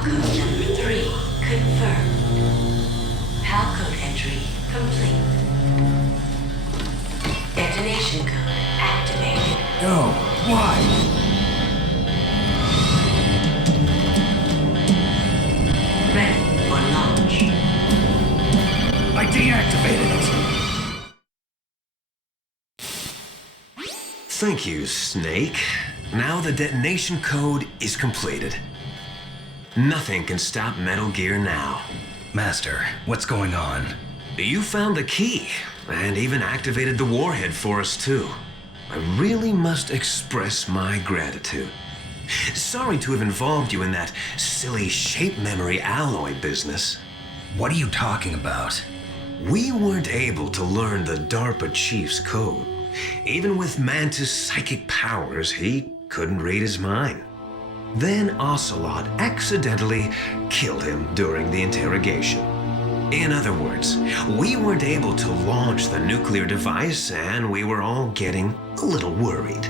Halcode number 3 confirmed. Halcode entry complete. Detonation code activated. No, why? Ready for launch. I deactivated it. Thank you, Snake. Now the detonation code is completed. Nothing can stop Metal Gear now. Master, what's going on? You found the key, and even activated the warhead for us too. I really must express my gratitude. Sorry to have involved you in that silly shape memory alloy business. What are you talking about? We weren't able to learn the DARPA chief's code. Even with Mantis' psychic powers, he couldn't read his mind. Then Ocelot accidentally killed him during the interrogation. In other words, we weren't able to launch the nuclear device, and we were all getting a little worried.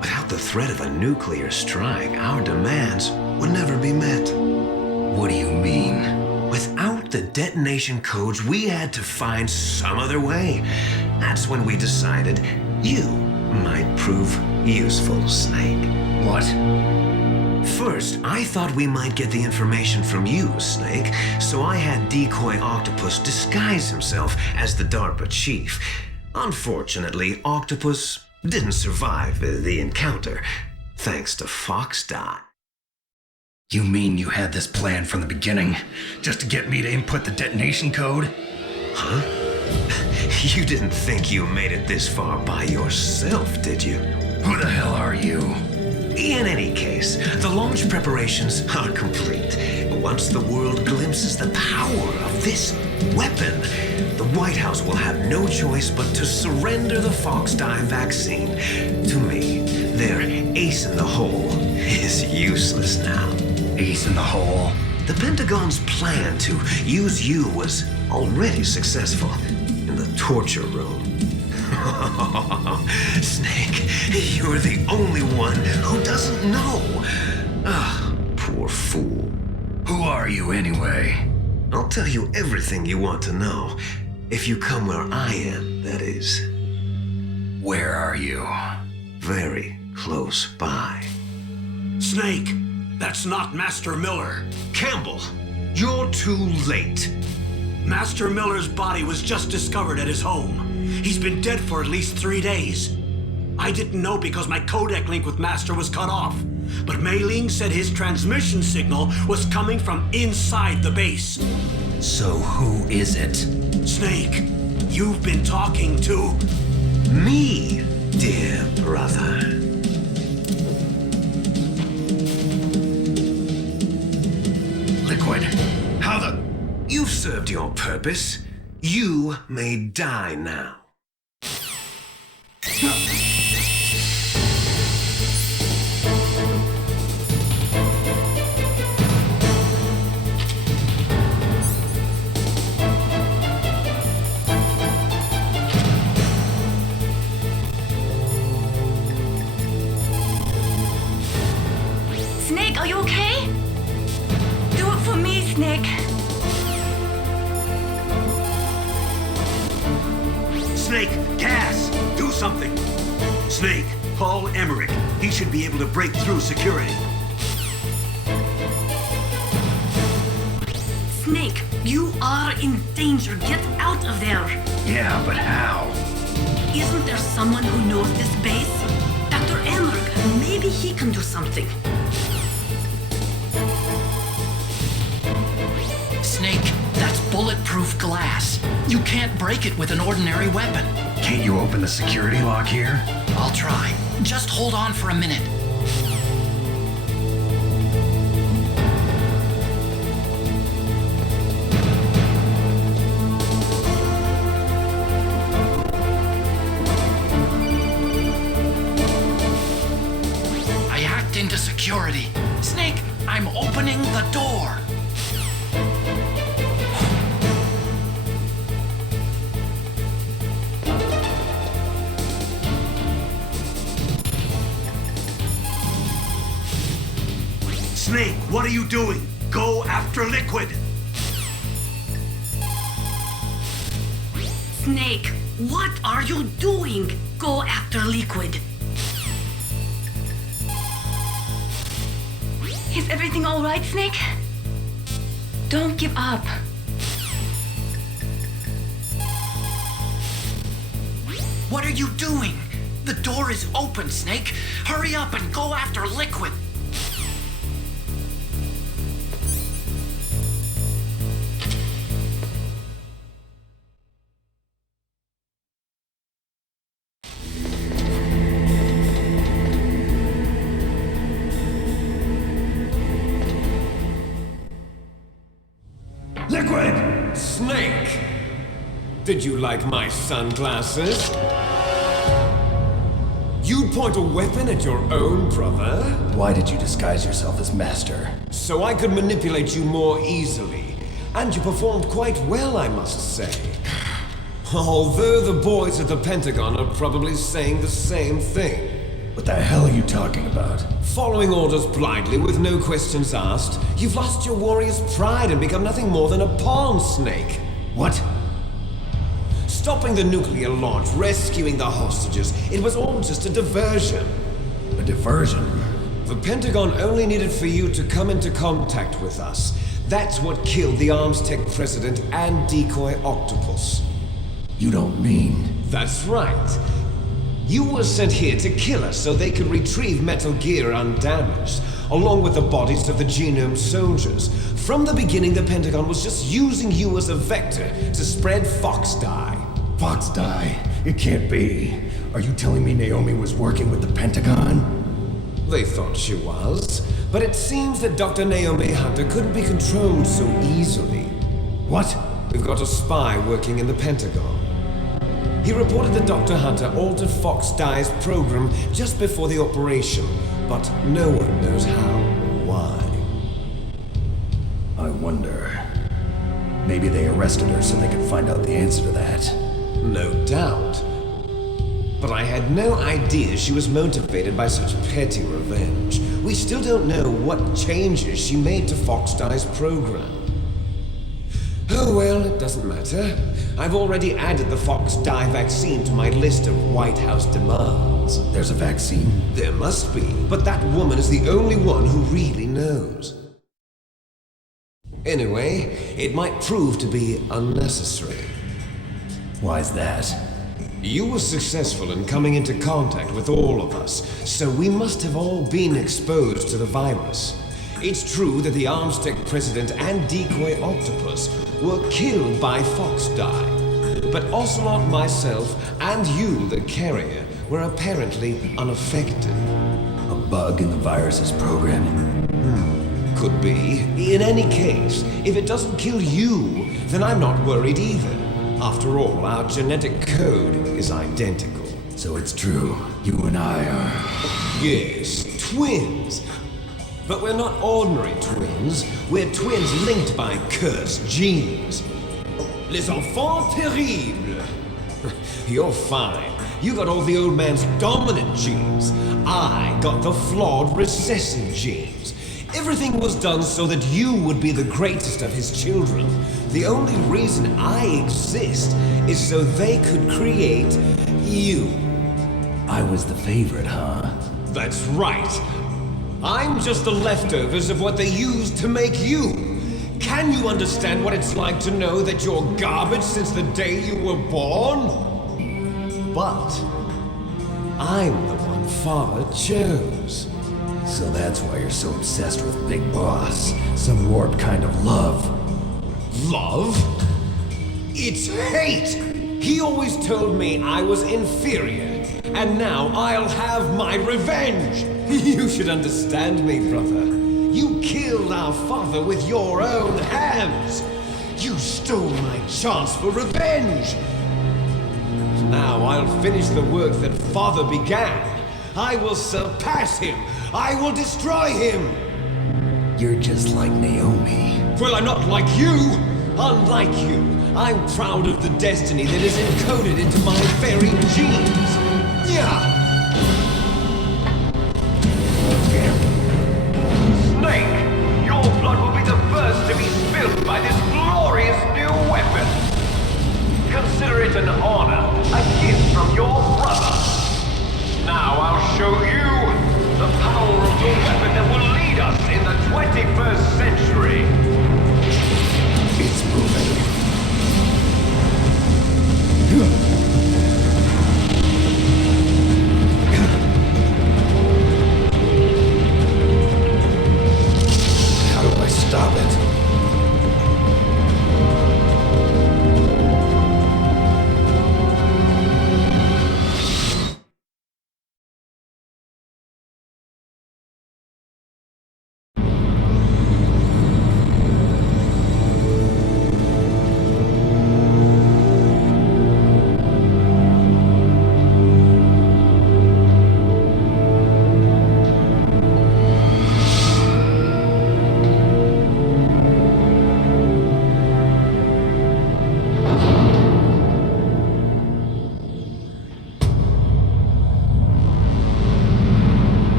Without the threat of a nuclear strike, our demands would never be met. What do you mean? Without the detonation codes, we had to find some other way. That's when we decided you might prove useful, Snake. What? First, I thought we might get the information from you, Snake, so I had Decoy Octopus disguise himself as the DARPA chief. Unfortunately, Octopus didn't survive the encounter, thanks to Foxdot. You mean you had this plan from the beginning, just to get me to input the detonation code? Huh? You didn't think you made it this far by yourself, did you? Who the hell are you? In any case, the launch preparations are complete. Once the world glimpses the power of this weapon, the White House will have no choice but to surrender the Foxdie vaccine to me. Their ace in the hole is useless now. Ace in the hole? The Pentagon's plan to use you was already successful in the torture room. Snake, you're the only one who doesn't know. Ah, poor fool. Who are you anyway? I'll tell you everything you want to know. If you come where I am, that is. Where are you? Very close by. Snake, that's not Master Miller. Campbell, you're too late. Master Miller's body was just discovered at his home. He's been dead for at least 3 days. I didn't know because my codec link with Master was cut off. But Mei Ling said his transmission signal was coming from inside the base. So who is it? Snake, you've been talking to... Me, dear brother. Liquid. How the... You've served your purpose. You may die now. Snake, are you okay? Do it for me, Snake. Snake, gas! Do something! Snake, Paul Emmerich. He should be able to break through security. Snake, you are in danger. Get out of there. Yeah, but how? Isn't there someone who knows this base? Dr. Emmerich, maybe he can do something. Snake, that's bulletproof glass. You can't break it with an ordinary weapon. Can't you open the security lock here? I'll try. Just hold on for a minute. I hacked into security. Snake, I'm opening the door. Snake, what are you doing? Go after Liquid! Snake, what are you doing? Go after Liquid. Is everything all right, Snake? Don't give up. What are you doing? The door is open, Snake. Hurry up and go after Liquid. Liquid! Snake! Did you like my sunglasses? You'd point a weapon at your own brother? Why did you disguise yourself as Master? So I could manipulate you more easily. And you performed quite well, I must say. Although the boys at the Pentagon are probably saying the same thing. What the hell are you talking about? Following orders blindly with no questions asked, you've lost your warrior's pride and become nothing more than a pawn, Snake. What? Stopping the nuclear launch, rescuing the hostages, it was all just a diversion. A diversion? The Pentagon only needed for you to come into contact with us. That's what killed the Arms Tech president and decoy octopus. You don't mean... That's right. You were sent here to kill us so they could retrieve Metal Gear undamaged, along with the bodies of the Genome soldiers. From the beginning, the Pentagon was just using you as a vector to spread Fox dye. Fox die? It can't be. Are you telling me Naomi was working with the Pentagon? They thought she was, but it seems that Dr. Naomi Hunter couldn't be controlled so easily. What? We've got a spy working in the Pentagon. He reported that Dr. Hunter altered Fox Dye's program just before the operation, but no one knows how or why. I wonder... Maybe they arrested her so they could find out the answer to that. No doubt. But I had no idea she was motivated by such petty revenge. We still don't know what changes she made to Fox Dye's program. Oh well, it doesn't matter. I've already added the Fox Dye vaccine to my list of White House demands. There's a vaccine? There must be, but that woman is the only one who really knows. Anyway, it might prove to be unnecessary. Why's that? You were successful in coming into contact with all of us, so we must have all been exposed to the virus. It's true that the Arms Tech president and decoy octopus were killed by Fox Dye, but Ocelot, myself, and you, the carrier, were apparently unaffected. A bug in the virus's programming? Could be. In any case, if it doesn't kill you, then I'm not worried either. After all, our genetic code is identical. So it's true. You and I are... Yes, twins. But we're not ordinary twins. We're twins linked by cursed genes. Les enfants terribles. You're fine. You got all the old man's dominant genes. I got the flawed recessive genes. Everything was done so that you would be the greatest of his children. The only reason I exist is so they could create you. I was the favorite, huh? That's right. I'm just the leftovers of what they used to make you. Can you understand what it's like to know that you're garbage since the day you were born? But I'm the one Father chose. So that's why you're so obsessed with Big Boss. Some warped kind of love. Love? It's hate! He always told me I was inferior, and now I'll have my revenge! You should understand me, brother. You killed our father with your own hands! You stole my chance for revenge! Now I'll finish the work that Father began. I will surpass him! I will destroy him! You're just like Naomi. Well, I'm not like you! Unlike you, I'm proud of the destiny that is encoded into my very genes! Yeah! Snake, your blood will be the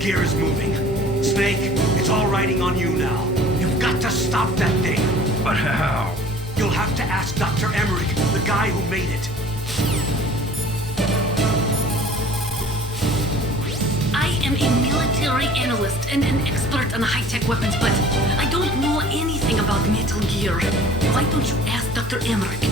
gear is moving. Snake, it's all riding on you now. You've got to stop that thing. But how? You'll have to ask Dr. Emmerich, the guy who made it. I am a military analyst and an expert on high-tech weapons, but I don't know anything about Metal Gear. Why don't you ask Dr. Emmerich?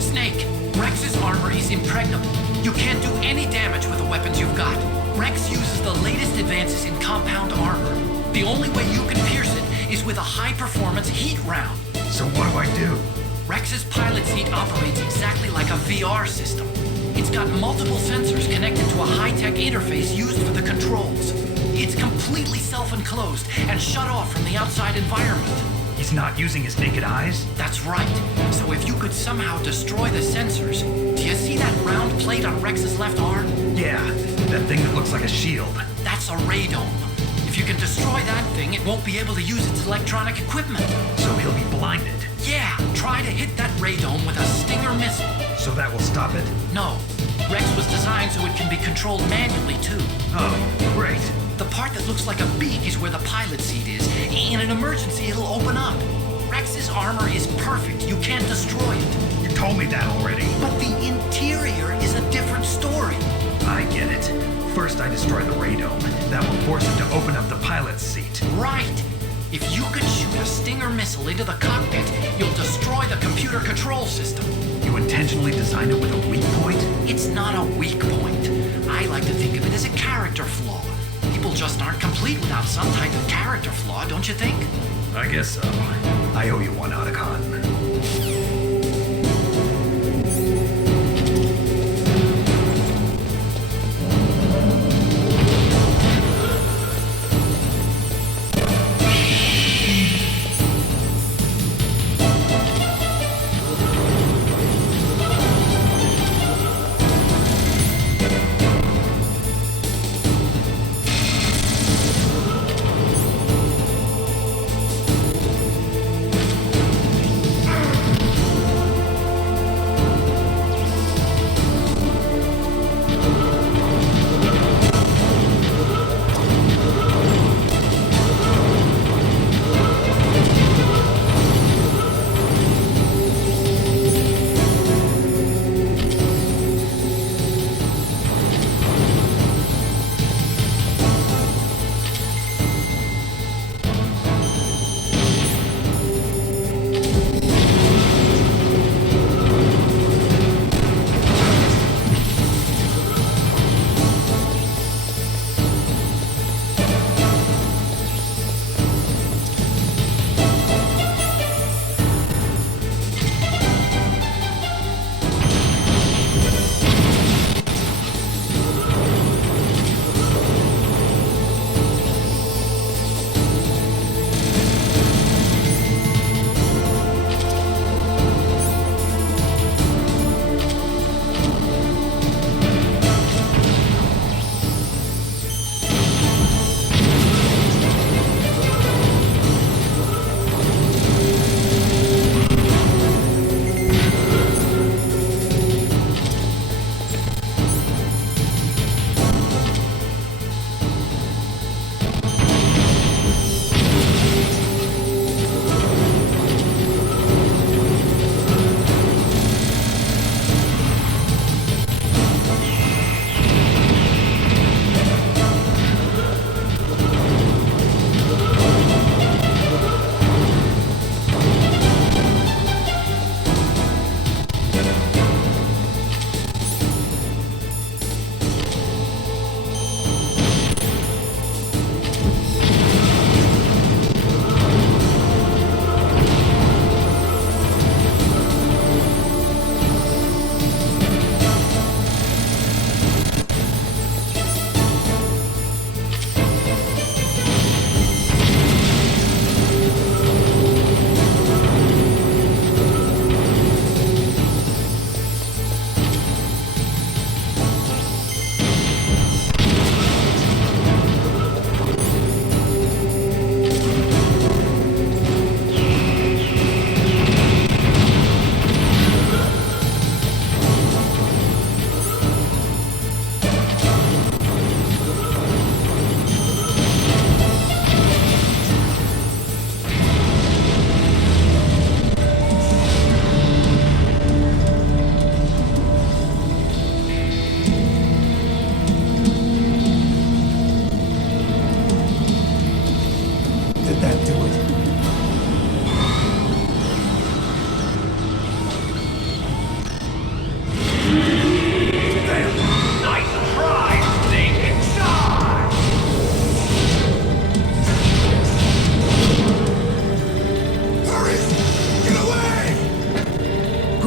Snake, Rex's armor is impregnable. You can't do any damage with the weapons you've got. Rex uses the latest advances in compound armor. The only way you can pierce it is with a high-performance heat round. So what do I do? Rex's pilot seat operates exactly like a VR system. It's got multiple sensors connected to a high-tech interface used for the controls. It's completely self-enclosed and shut off from the outside environment. He's not using his naked eyes? That's right. So if you could somehow destroy the sensors... Do you see that round plate on Rex's left arm? Yeah, that thing that looks like a shield. That's a radome. If you can destroy that thing, it won't be able to use its electronic equipment. So he'll be blinded. Yeah, try to hit that radome with a Stinger missile. So that will stop it? No. Rex was designed so it can be controlled manually, too. Oh, great. The part that looks like a beak is where the pilot seat is. In an emergency, it'll open up. Rex's armor is perfect. You can't destroy it. You told me that already. But the interior is a different story. I get it. First I destroy the radome. That will force him to open up the pilot's seat. Right. If you can shoot a Stinger missile into the cockpit, you'll destroy the computer control system. You intentionally designed it with a weak point? It's not a weak point. I like to think of it as a character flaw. People just aren't complete without some type of character flaw, don't you think? I guess so. I owe you one, Otacon.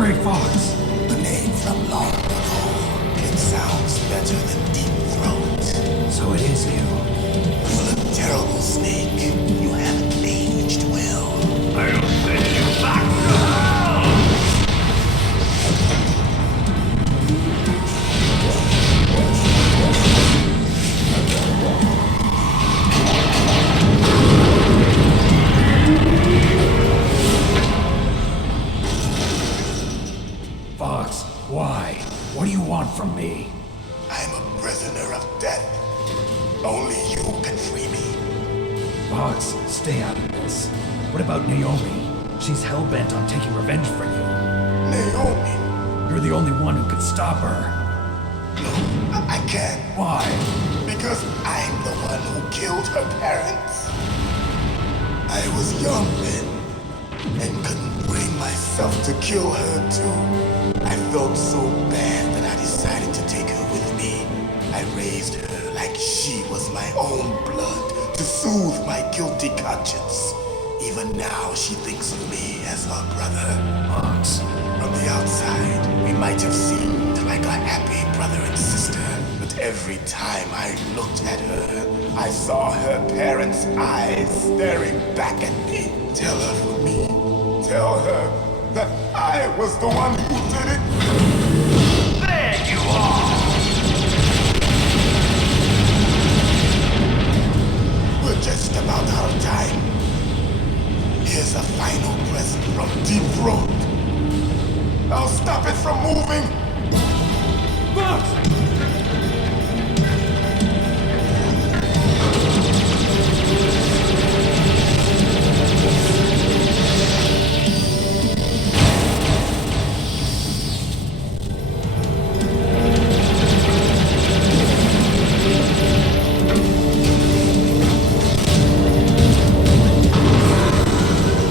Gray Fox. The name from long ago. It sounds better than Deep Throat. So it is you. You look terrible, Snake. You haven't aged well. I'll send you back to hell! Fox, why? What do you want from me? I'm a prisoner of death. Only you can free me. Fox, stay out of this. What about Naomi? She's hell-bent on taking revenge for you. Naomi? You're the only one who could stop her. No, I can't. Why? Because I'm the one who killed her parents. I was young then, and couldn't bring myself to kill her too. I felt so bad that I decided to take her with me. I raised her like she was my own blood to soothe my guilty conscience. Even now, she thinks of me as her brother. Fox. From the outside, we might have seemed like a happy brother and sister, but every time I looked at her, I saw her parents' eyes staring back at me. Tell her for me. Tell her that I was the one who did it. There you are! We're just about out of time. Here's a final present from Deep Throat. I'll stop it from moving. Fox!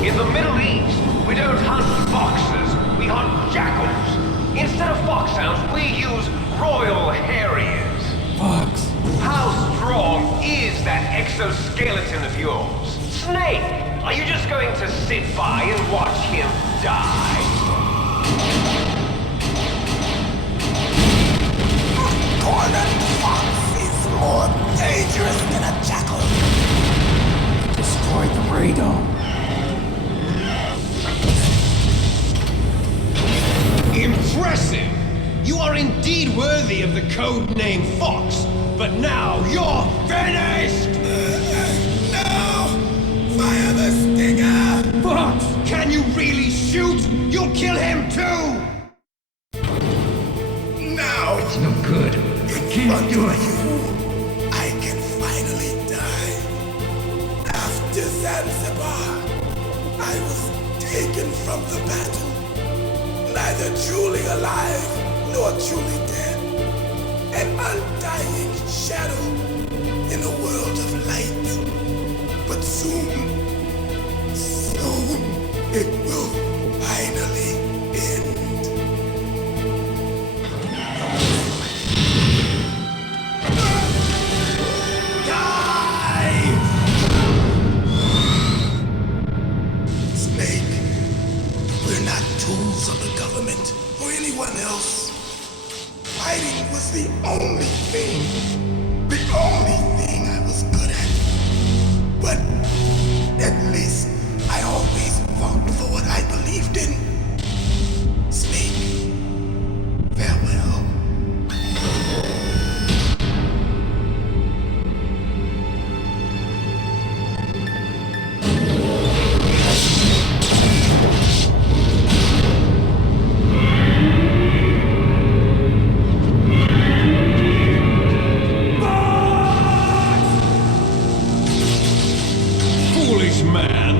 In the Middle East, we don't hunt foxes, we hunt jackals. Instead of foxhounds, we use royal harriers. Fox! How strong is that exoskeleton of yours? Snake, are you just going to sit by and watch him die? Cornered fox is more dangerous than a jackal. Destroyed the radome. Impressive! You are indeed worthy of the code name Fox, but now you're finished! No! Fire the stinger! Fox! Can you really shoot? You'll kill him too! Now! It's no good. I can't do it. I can finally die. After Zanzibar, I was taken from the battle. Neither truly alive nor truly dead. An undying shadow in a world of light. But soon, it will finally end. Die! Snake, we're not tools of the government or anyone else. Fighting was the only thing I was good at. But at least I always fought for what I believed in. Snake, farewell. Foolish man!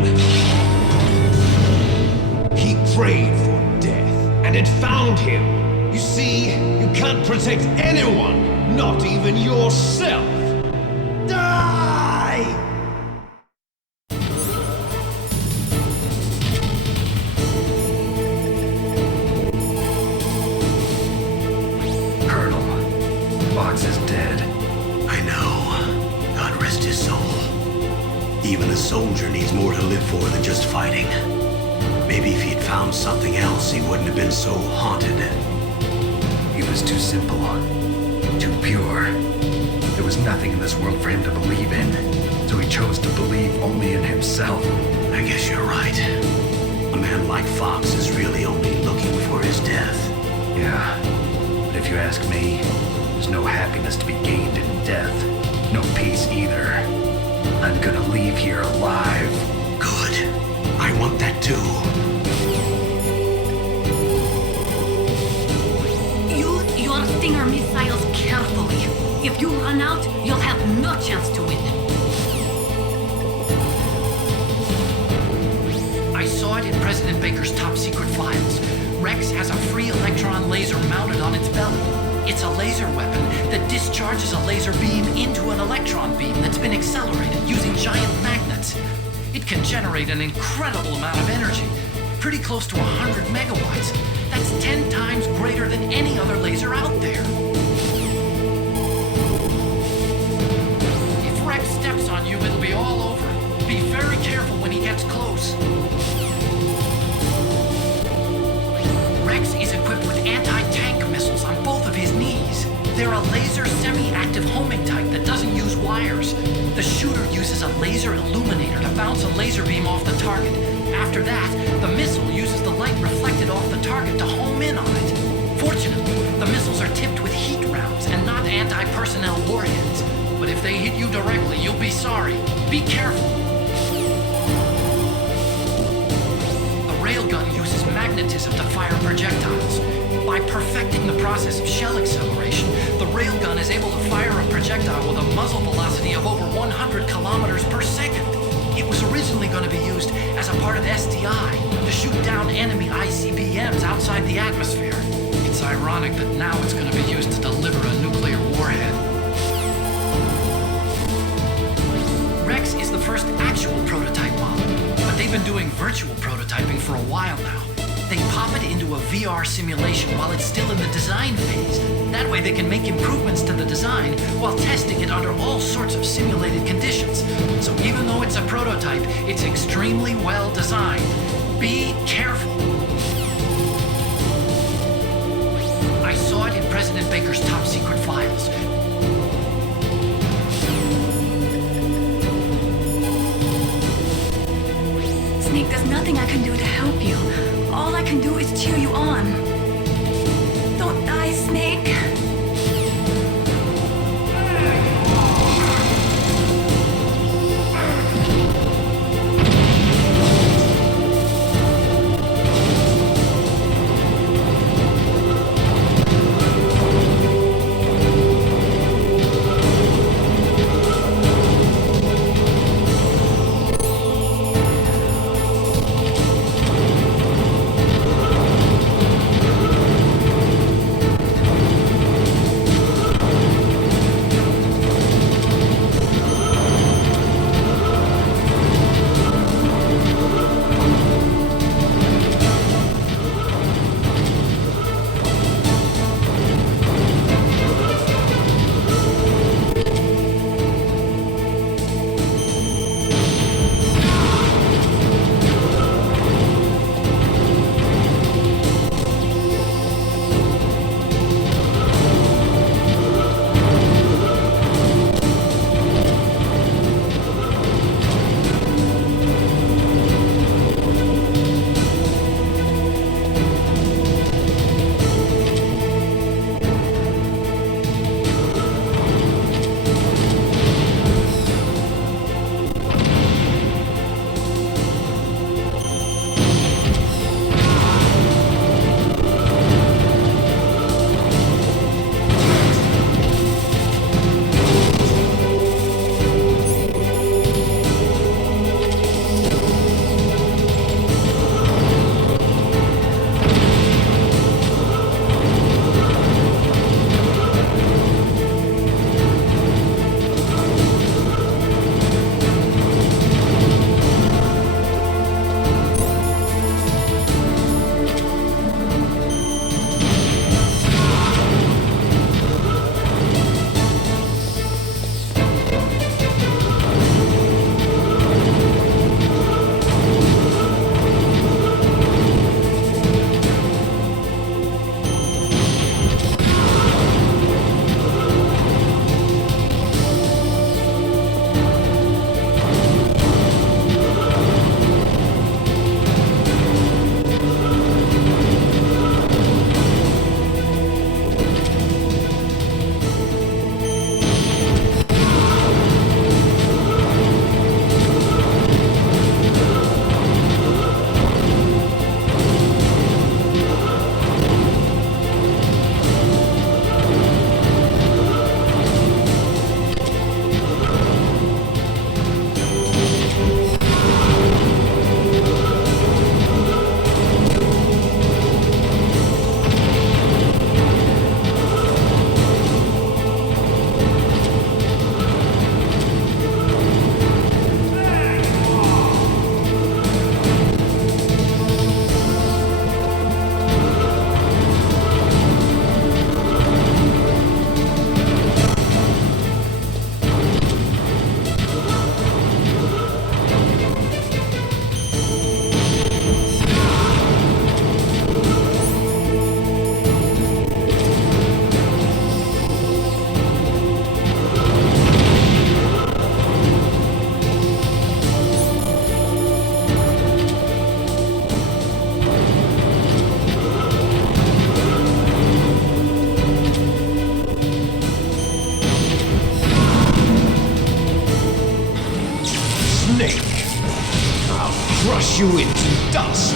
He prayed for death, and it found him. You see, you can't protect anyone, not even yourself. Die! Colonel, Fox is dead. I know. God rest his soul. Even a soldier needs more to live for than just fighting. Maybe if he'd found something else, he wouldn't have been so haunted. He was too simple, too pure. There was nothing in this world for him to believe in, so he chose to believe only in himself. I guess you're right. A man like Fox is really only looking for his death. Yeah, but if you ask me, there's no happiness to be gained in death. No peace either. I'm gonna leave here alive. Good. I want that too. Use your Stinger missiles carefully. If you run out, you'll have no chance to win. I saw it in President Baker's top secret files. Rex has a free electron laser mounted on its belly. It's a laser weapon that discharges a laser beam into an electron beam that's been accelerated using giant magnets. It can generate an incredible amount of energy, pretty close to 100 megawatts. That's 10 times greater than any other laser out there. If Rex steps on you, it'll be all over. Be very careful when he gets close. Rex is equipped with anti-tank missiles on both of his knees. They're a laser semi-active homing type that doesn't use wires. The shooter uses a laser illuminator to bounce a laser beam off the target. After that, the missile uses the light reflected off the target to home in on it. Fortunately, the missiles are tipped with heat rounds and not anti-personnel warheads. But if they hit you directly, you'll be sorry. Be careful. Railgun uses magnetism to fire projectiles. By perfecting the process of shell acceleration, the railgun is able to fire a projectile with a muzzle velocity of over 100 kilometers per second. It was originally going to be used as a part of SDI to shoot down enemy ICBMs outside the atmosphere. It's ironic that now it's going to be used to deliver a nuclear warhead. Rex is the first actual prototype model, but they've been doing virtual prototyping for a while now. They pop it into a VR simulation while it's still in the design phase. That way they can make improvements to the design while testing it under all sorts of simulated conditions. So even though it's a prototype, it's extremely well designed. Be careful. I saw it in President Baker's top secret files. Snake, there's nothing I can do to help you. All I can do is cheer you on. Don't die, Snake. you into dust.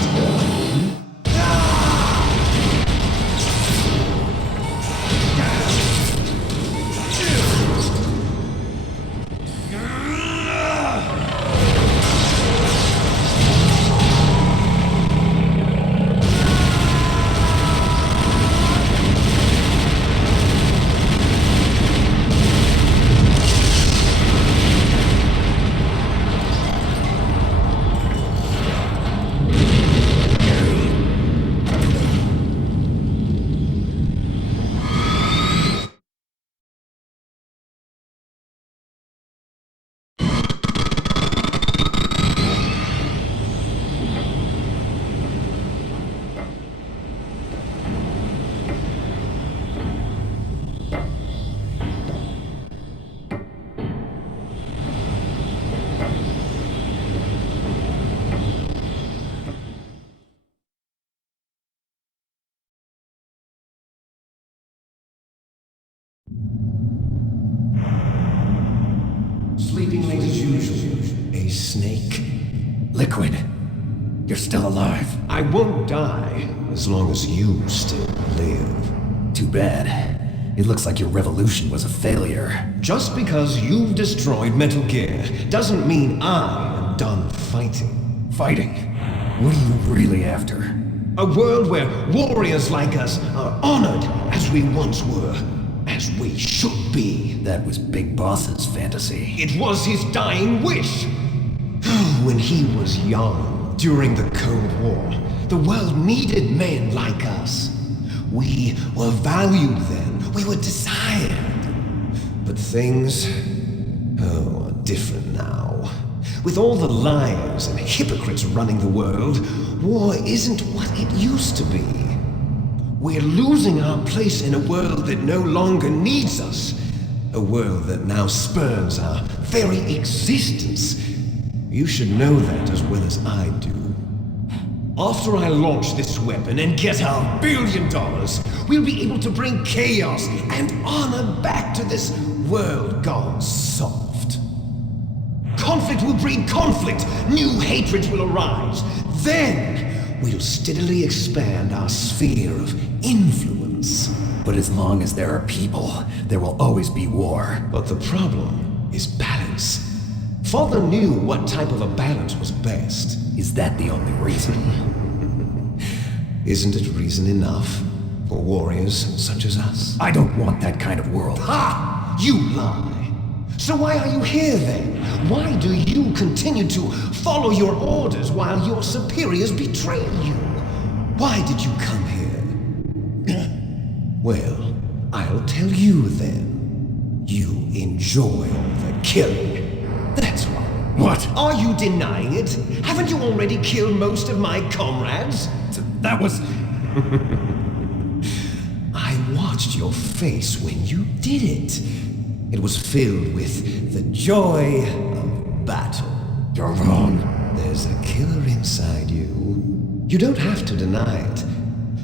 Sleeping late as usual. A snake. Liquid, you're still alive. I won't die as long as you still live. Too bad. It looks like your revolution was a failure. Just because you've destroyed Metal Gear doesn't mean I am done fighting. Fighting? What are you really after? A world where warriors like us are honored as we once were. As we should be. That was Big Boss's fantasy. It was his dying wish. When he was young, during the Cold War, the world needed men like us. We were valued then. We were desired. But things, are different now. With all the liars and hypocrites running the world, war isn't what it used to be. We're losing our place in a world that no longer needs us. A world that now spurns our very existence. You should know that as well as I do. After I launch this weapon and get our $1 billion, we'll be able to bring chaos and honor back to this world gone soft. Conflict will breed conflict. New hatreds will arise. Then we'll steadily expand our sphere of influence. But as long as there are people, there will always be war. But the problem is balance. Father knew what type of a balance was best. Is that the only reason? Isn't it reason enough for warriors such as us? I don't want that kind of world. Ha! You lie! So why are you here then? Why do you continue to follow your orders while your superiors betray you? Why did you come here? Well, I'll tell you then. You enjoy all the killing. That's why. What? Are you denying it? Haven't you already killed most of my comrades? That was... I watched your face when you did it. It was filled with the joy of battle. You're wrong. There's a killer inside you. You don't have to deny it.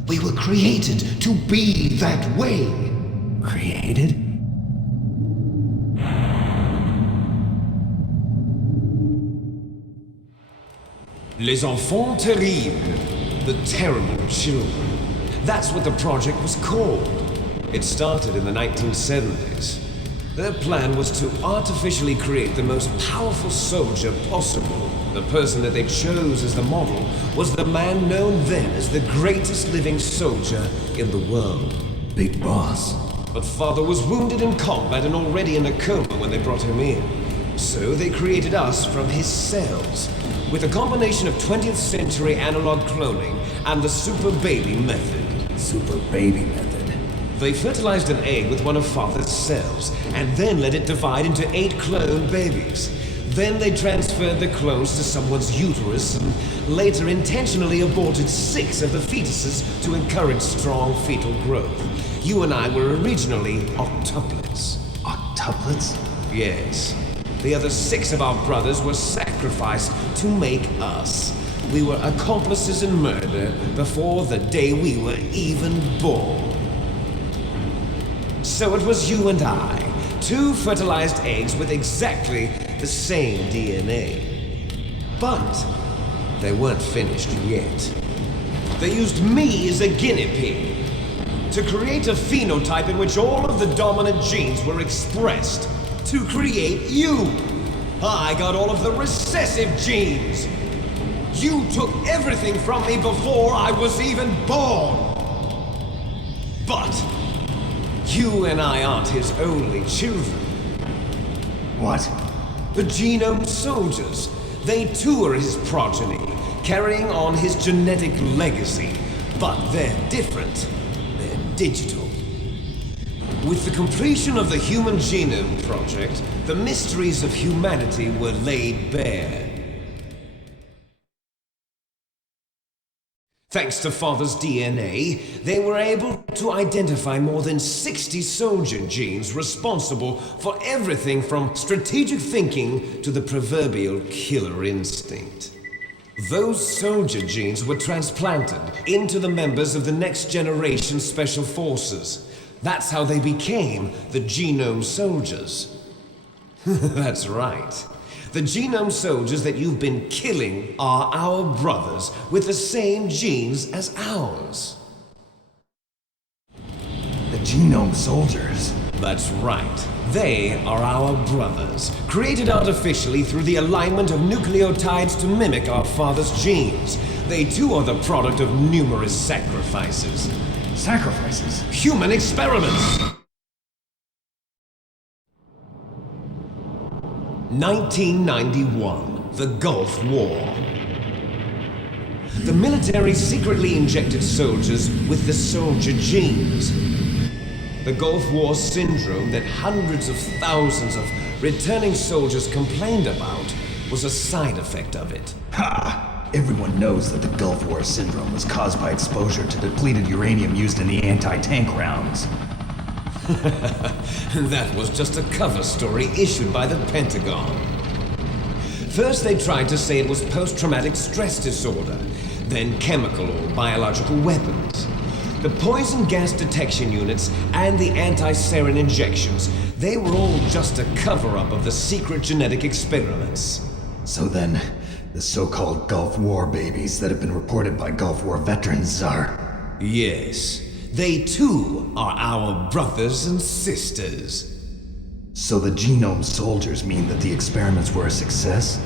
We were created to be that way. Created? Les enfants terribles. The terrible children. That's what the project was called. It started in the 1970s. Their plan was to artificially create the most powerful soldier possible. The person that they chose as the model was the man known then as the greatest living soldier in the world. Big Boss. But Father was wounded in combat and already in a coma when they brought him in. So they created us from his cells, with a combination of 20th century analog cloning and the super baby method. Super baby method. They fertilized an egg with one of Father's cells, and then let it divide into 8 clone babies. Then they transferred the clones to someone's uterus, and later intentionally aborted 6 of the fetuses to encourage strong fetal growth. You and I were originally octuplets. Octuplets? Yes. The other 6 of our brothers were sacrificed to make us. We were accomplices in murder before the day we were even born. So it was you and I, 2 fertilized eggs with exactly the same DNA. But they weren't finished yet. They used me as a guinea pig to create a phenotype in which all of the dominant genes were expressed. To create you! I got all of the recessive genes! You took everything from me before I was even born! But you and I aren't his only children. What? The Genome Soldiers. They too are his progeny, carrying on his genetic legacy. But they're different. They're digital. With the completion of the Human Genome Project, the mysteries of humanity were laid bare. Thanks to Father's DNA, they were able to identify more than 60 soldier genes responsible for everything from strategic thinking to the proverbial killer instinct. Those soldier genes were transplanted into the members of the next generation special forces. That's how they became the Genome Soldiers. That's right. The Genome Soldiers that you've been killing are our brothers with the same genes as ours. The Genome Soldiers? That's right. They are our brothers, created artificially through the alignment of nucleotides to mimic our father's genes. They too are the product of numerous sacrifices. Sacrifices? Human experiments! 1991, the Gulf War. The military secretly injected soldiers with the soldier genes. The Gulf War syndrome that hundreds of thousands of returning soldiers complained about was a side effect of it. Ha! Everyone knows that the Gulf War syndrome was caused by exposure to depleted uranium used in the anti-tank rounds. That was just a cover story issued by the Pentagon. First they tried to say it was post-traumatic stress disorder, then chemical or biological weapons. The poison gas detection units and the anti-sarin injections, they were all just a cover-up of the secret genetic experiments. So then, the so-called Gulf War babies that have been reported by Gulf War veterans are... Yes. They too are our brothers and sisters. So the Genome Soldiers mean that the experiments were a success?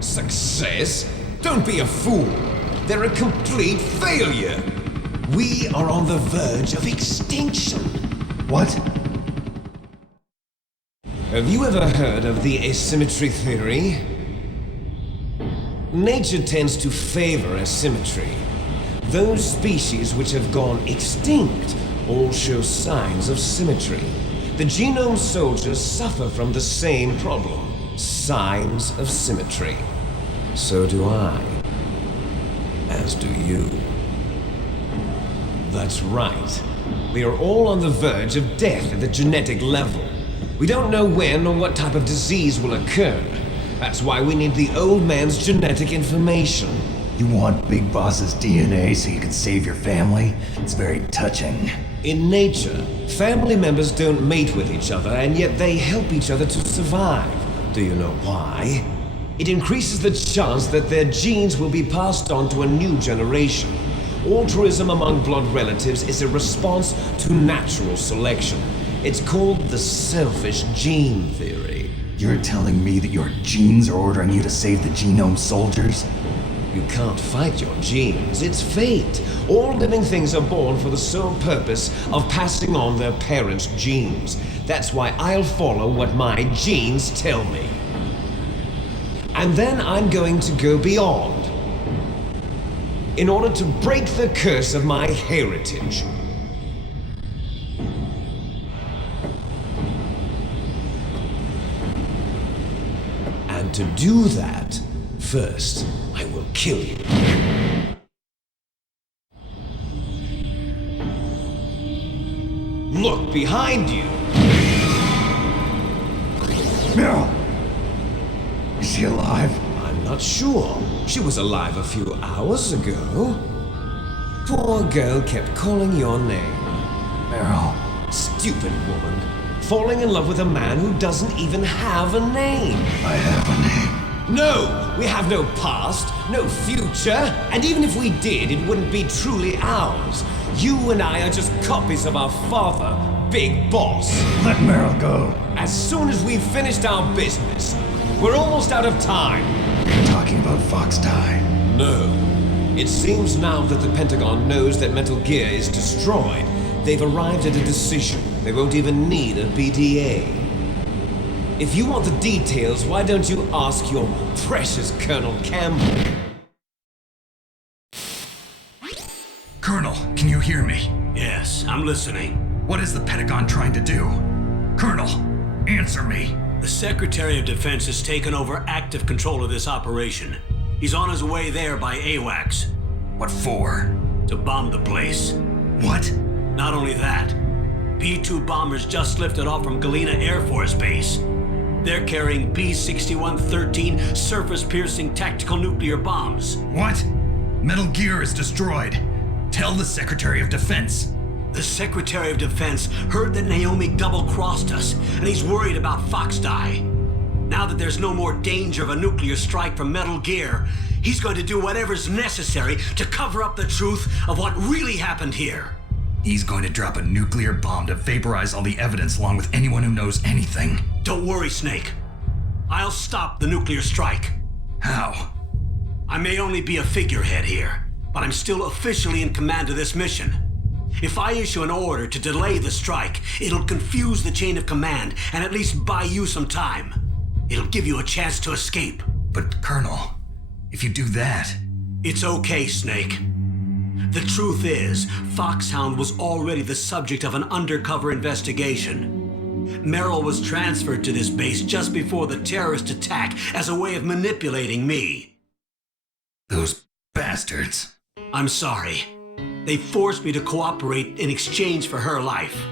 Success? Don't be a fool. They're a complete failure. We are on the verge of extinction. What? Have you ever heard of the asymmetry theory? Nature tends to favor asymmetry. Those species which have gone extinct all show signs of symmetry. The Genome Soldiers suffer from the same problem, signs of symmetry. So do I. As do you. That's right. We are all on the verge of death at the genetic level. We don't know when or what type of disease will occur. That's why we need the old man's genetic information. You want Big Boss's DNA so you can save your family? It's very touching. In nature, family members don't mate with each other, and yet they help each other to survive. Do you know why? It increases the chance that their genes will be passed on to a new generation. Altruism among blood relatives is a response to natural selection. It's called the selfish gene theory. You're telling me that your genes are ordering you to save the Genome Soldiers? You can't fight your genes. It's fate. All living things are born for the sole purpose of passing on their parents' genes. That's why I'll follow what my genes tell me. And then I'm going to go beyond, in order to break the curse of my heritage. And to do that, first, I will kill you. Look behind you! Meryl! Is she alive? I'm not sure. She was alive a few hours ago. Poor girl kept calling your name. Meryl. Stupid woman. Falling in love with a man who doesn't even have a name. I have a name. No, we have no past, no future, and even if we did, it wouldn't be truly ours. You and I are just copies of our father, Big Boss. Let Meryl go. As soon as we've finished our business, we're almost out of time. You're talking about Fox Die. No. It seems now that the Pentagon knows that Metal Gear is destroyed, they've arrived at a decision. They won't even need a BDA. If you want the details, why don't you ask your precious Colonel Campbell? Colonel, can you hear me? Yes, I'm listening. What is the Pentagon trying to do? Colonel, answer me. The Secretary of Defense has taken over active control of this operation. He's on his way there by AWACS. What for? To bomb the place. What? Not only that, B-2 bombers just lifted off from Galena Air Force Base. They're carrying B-6113 surface-piercing tactical nuclear bombs. What? Metal Gear is destroyed. Tell the Secretary of Defense. The Secretary of Defense heard that Naomi double-crossed us, and he's worried about Fox Die. Now that there's no more danger of a nuclear strike from Metal Gear, he's going to do whatever's necessary to cover up the truth of what really happened here. He's going to drop a nuclear bomb to vaporize all the evidence along with anyone who knows anything. Don't worry, Snake. I'll stop the nuclear strike. How? I may only be a figurehead here, but I'm still officially in command of this mission. If I issue an order to delay the strike, it'll confuse the chain of command and at least buy you some time. It'll give you a chance to escape. But, Colonel, if you do that... It's okay, Snake. The truth is, Foxhound was already the subject of an undercover investigation. Meryl was transferred to this base just before the terrorist attack as a way of manipulating me. Those bastards. I'm sorry. They forced me to cooperate in exchange for her life.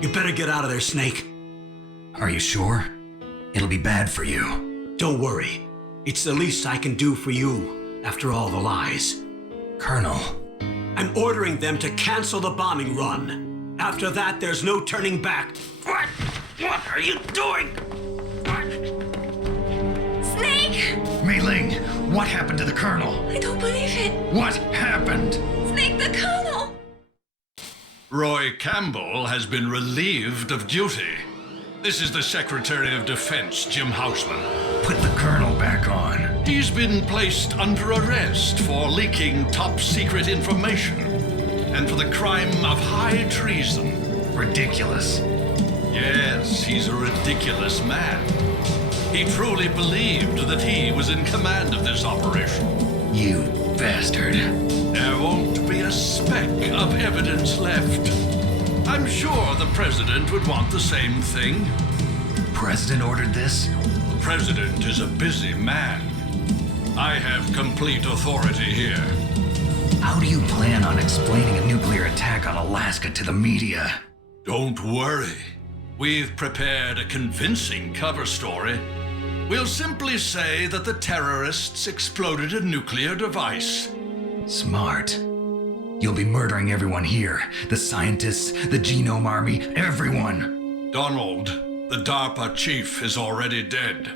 You better get out of there, Snake. Are you sure? It'll be bad for you. Don't worry. It's the least I can do for you, after all the lies. Colonel. I'm ordering them to cancel the bombing run. After that, there's no turning back. What? What are you doing? Snake! Mei Ling, what happened to the Colonel? I don't believe it. What happened? Snake, the Colonel! Roy Campbell has been relieved of duty. This is the Secretary of Defense, Jim Houseman. Put the Colonel back on. He's been placed under arrest for leaking top-secret information and for the crime of high treason. Ridiculous. Yes, he's a ridiculous man. He truly believed that he was in command of this operation. You bastard. There won't be a speck of evidence left. I'm sure the President would want the same thing. President ordered this? The President is a busy man. I have complete authority here. How do you plan on explaining a nuclear attack on Alaska to the media? Don't worry. We've prepared a convincing cover story. We'll simply say that the terrorists exploded a nuclear device. Smart. You'll be murdering everyone here. The scientists, the Genome Army, everyone. Donald, the DARPA chief, is already dead.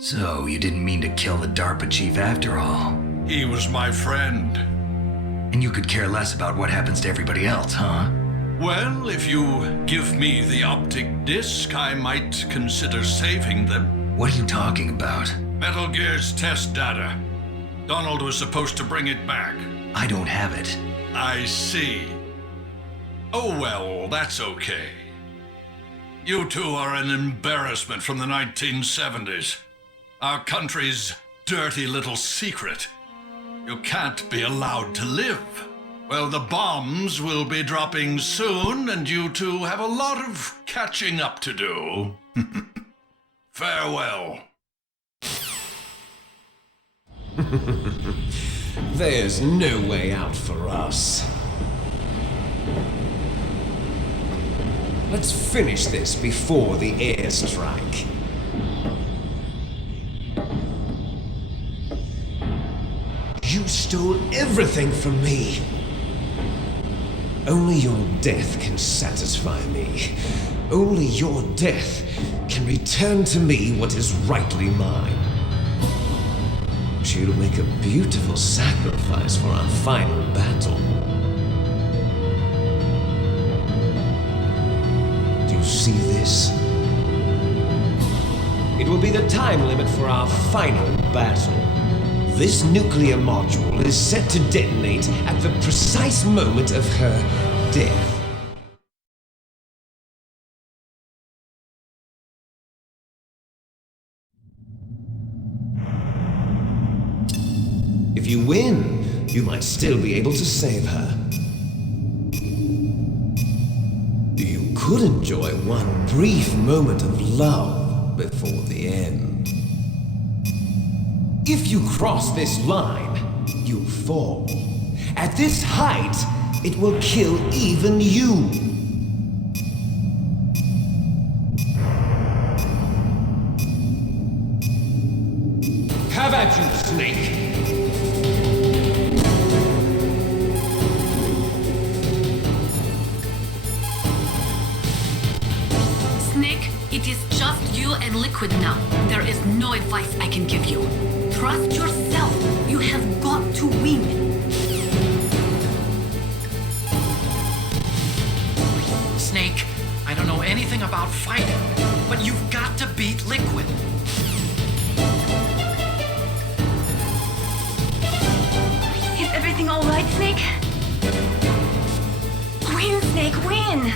So, you didn't mean to kill the DARPA chief after all. He was my friend. And you could care less about what happens to everybody else, huh? Well, if you give me the optic disc, I might consider saving them. What are you talking about? Metal Gear's test data. Donald was supposed to bring it back. I don't have it. I see. Oh well, that's okay. You two are an embarrassment from the 1970s. Our country's dirty little secret. You can't be allowed to live. Well, the bombs will be dropping soon, and you two have a lot of catching up to do. Farewell. There's no way out for us. Let's finish this before the airstrike. You stole everything from me. Only your death can satisfy me. Only your death can return to me what is rightly mine. expect you to make a beautiful sacrifice for our final battle. Do you see this? It will be the time limit for our final battle. This nuclear module is set to detonate at the precise moment of her death. If you win, you might still be able to save her. You could enjoy one brief moment of love before the end. If you cross this line, you fall. At this height, it will kill even you. Have at you, Snake. Snake, it is just you and Liquid now. There is no advice I can give you. Trust yourself. You have got to win. Snake, I don't know anything about fighting, but you've got to beat Liquid. Is everything all right, Snake? Win, Snake, win!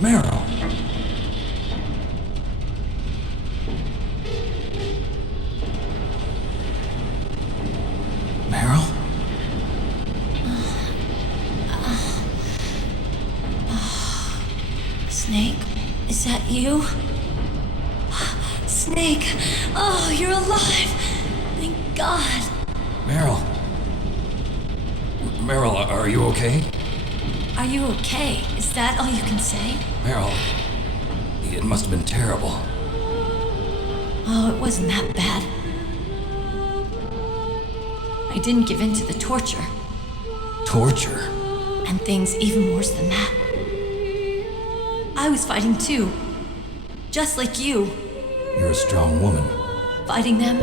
Meryl. Meryl? Snake, is that you? Snake, oh, you're alive! Thank God. Meryl. Meryl, are you okay? Are you okay? Is that all you can say? Meryl, it must have been terrible. Oh, it wasn't that bad. I didn't give in to the torture. Torture? And things even worse than that. I was fighting too. Just like you. You're a strong woman. Fighting them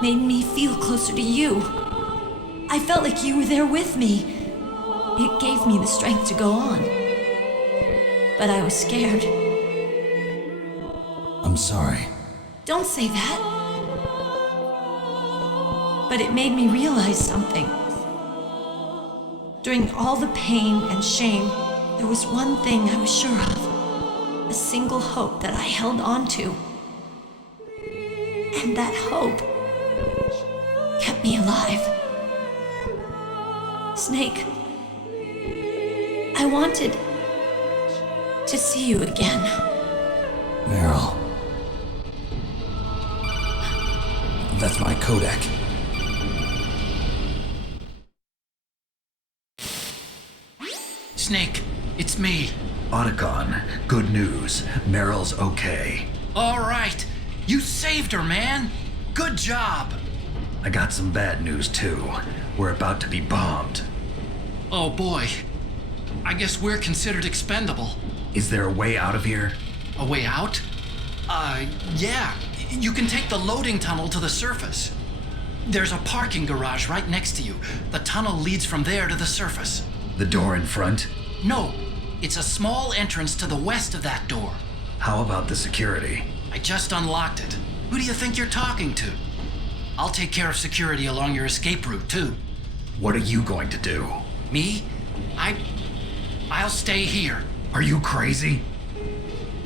made me feel closer to you. I felt like you were there with me. It gave me the strength to go on. But I was scared. I'm sorry. Don't say that. But it made me realize something. During all the pain and shame, there was one thing I was sure of. A single hope that I held on to. And that hope kept me alive. Snake, I wanted to see you again. Meryl. That's my codec. Snake, it's me. Otacon, good news. Meryl's okay. All right. You saved her, man. Good job. I got some bad news, too. We're about to be bombed. Oh, boy. I guess we're considered expendable. Is there a way out of here? A way out? Yeah. You can take the loading tunnel to the surface. There's a parking garage right next to you. The tunnel leads from there to the surface. The door in front? No. It's a small entrance to the west of that door. How about the security? I just unlocked it. Who do you think you're talking to? I'll take care of security along your escape route, too. What are you going to do? Me? I'll stay here. Are you crazy?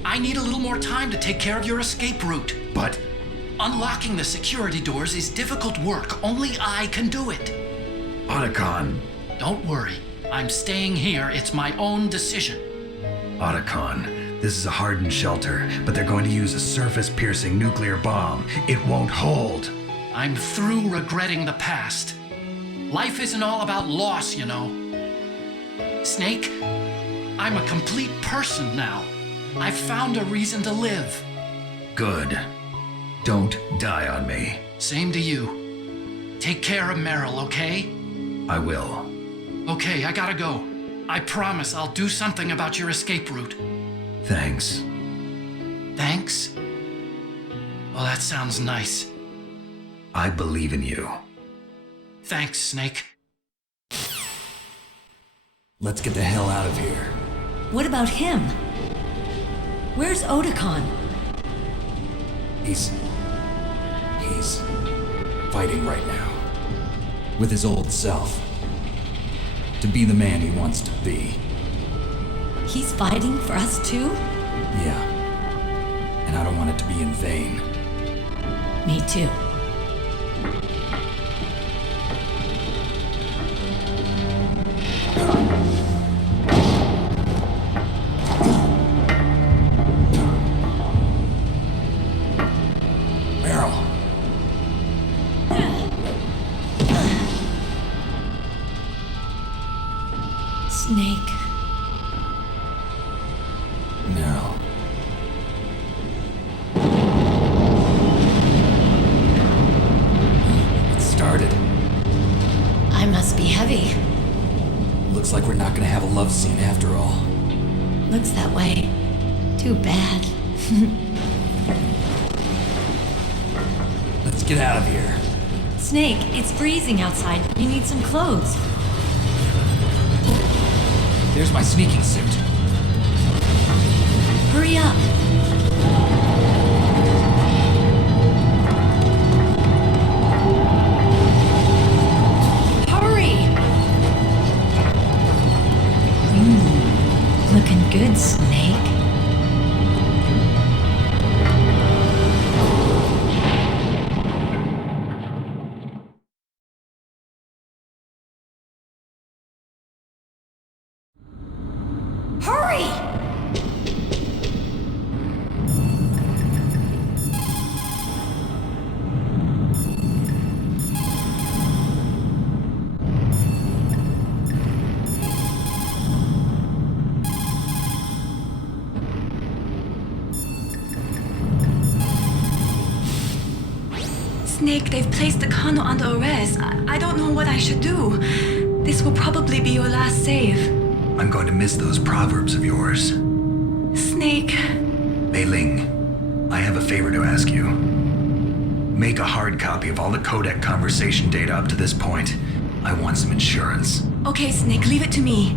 I need a little more time to take care of your escape route. But unlocking the security doors is difficult work. Only I can do it. Otacon. Don't worry. I'm staying here. It's my own decision. Otacon, this is a hardened shelter, but they're going to use a surface-piercing nuclear bomb. It won't hold. I'm through regretting the past. Life isn't all about loss, you know. Snake, I'm a complete person now. I've found a reason to live. Good. Don't die on me. Same to you. Take care of Meryl, okay? I will. Okay, I gotta go. I promise I'll do something about your escape route. Thanks. Thanks? Well, that sounds nice. I believe in you. Thanks, Snake. Let's get the hell out of here. What about him? Where's Otacon? He's fighting right now. With his old self. To be the man he wants to be. He's fighting for us too? Yeah. And I don't want it to be in vain. Me too. Meryl. Snake. No. It started. I must be heavy. Looks like we're not gonna have a love scene after all. Looks that way. Too bad. Let's get out of here. Snake, it's freezing outside. You need some clothes. There's my sneaking suit. Hurry up. Hurry! Looking good, Snake. Hurry! Snake, they've placed the Kano under arrest. I don't know what I should do. This will probably be your last save. I'm going to miss those proverbs of yours. Snake. Mei Ling, I have a favor to ask you. Make a hard copy of all the codec conversation data up to this point. I want some insurance. Okay, Snake, leave it to me.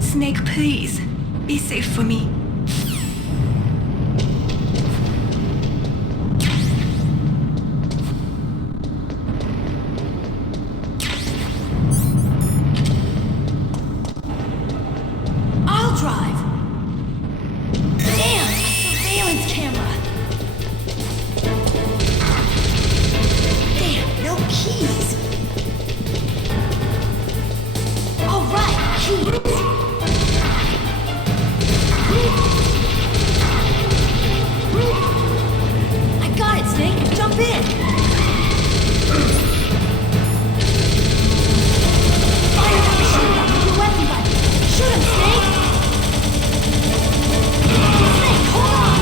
Snake, please. Be safe for me. I'll drive. Damn, surveillance camera. Damn, no keys. All right, keys. I got it, Snake. Jump in. Fire that machine gun with your weapon button. Shoot him, Snake. Snake, hold on.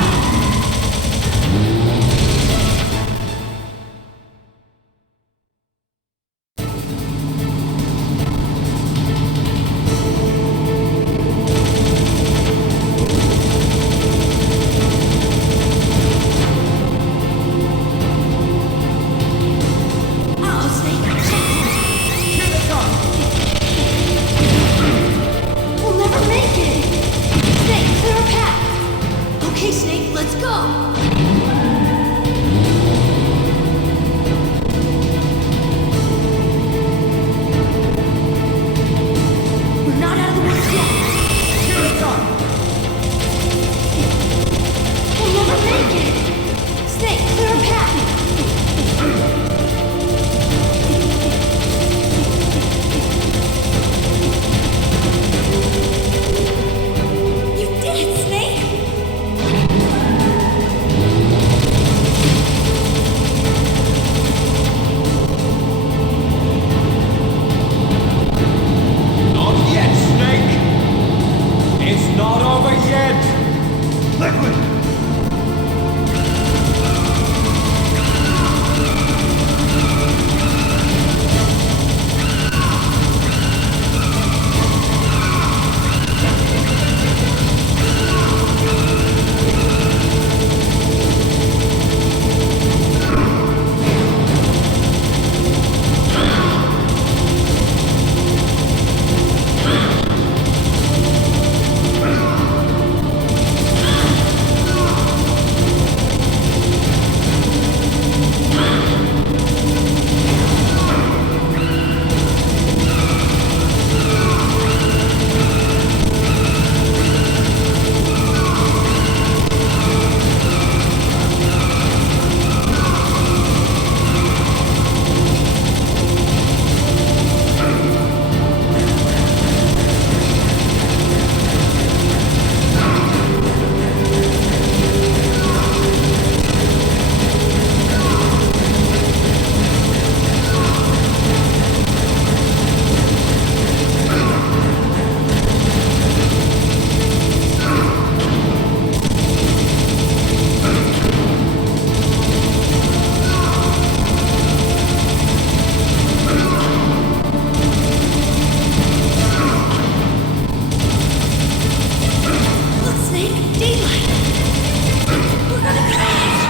We'll never make it! Snake, clear a path! Okay, Snake, let's go! We're not out of the woods yet! Here we go! We'll never make it! Snake, clear a path! You did it, Snake! Not yet, Snake! It's not over yet! Liquid! Look, Snake, daylight! We're gonna crash!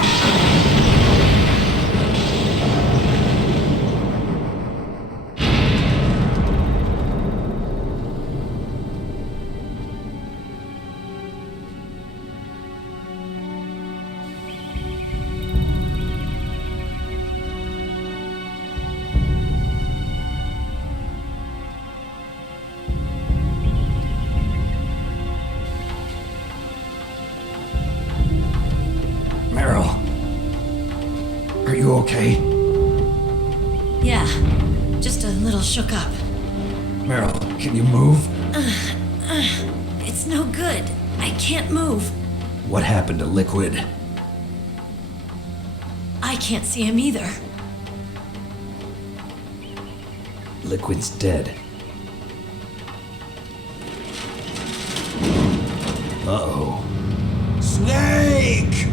Meryl. Are you okay? Yeah, just a little shook up. Meryl, can you move? It's no good. I can't move. What happened to Liquid? I can't see him either. Liquid's dead. Uh-oh. Snake!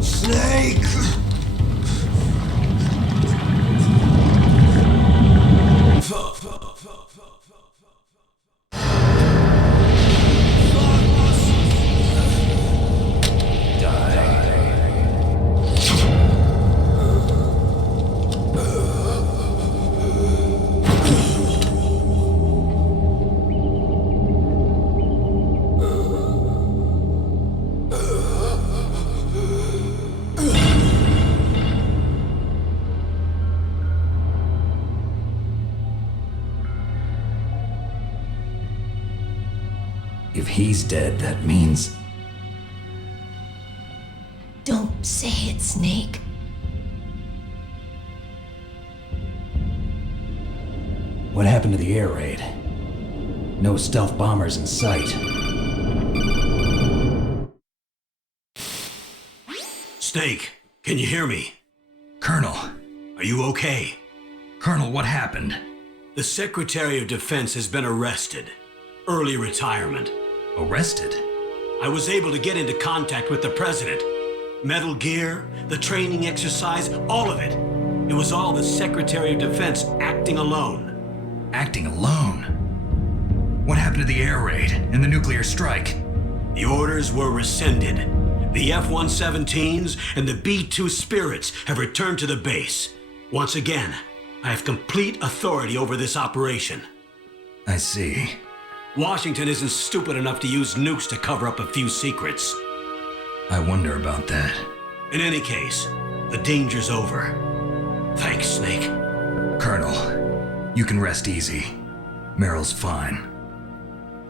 Snake! If he's dead, that means... Don't say it, Snake. What happened to the air raid? No stealth bombers in sight. Snake, can you hear me? Colonel. Are you okay? Colonel, what happened? The Secretary of Defense has been arrested. Early retirement. Arrested? I was able to get into contact with the President. Metal Gear, the training exercise, all of it. It was all the Secretary of Defense acting alone. Acting alone? What happened to the air raid and the nuclear strike? The orders were rescinded. The F-117s and the B-2 Spirits have returned to the base. Once again, I have complete authority over this operation. I see. Washington isn't stupid enough to use nukes to cover up a few secrets. I wonder about that. In any case, the danger's over. Thanks, Snake. Colonel, you can rest easy. Meryl's fine.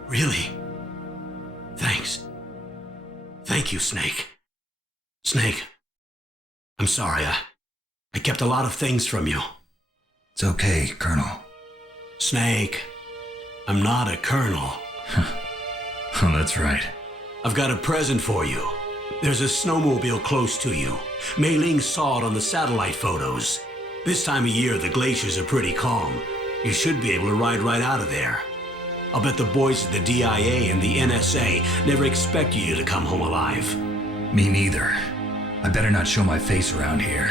Really? Thanks. Thank you, Snake. Snake, I'm sorry. I kept a lot of things from you. It's okay, Colonel. Snake, I'm not a colonel. Oh, that's right. I've got a present for you. There's a snowmobile close to you. Mei Ling saw it on the satellite photos. This time of year, the glaciers are pretty calm. You should be able to ride right out of there. I'll bet the boys at the DIA and the NSA never expected you to come home alive. Me neither. I better not show my face around here.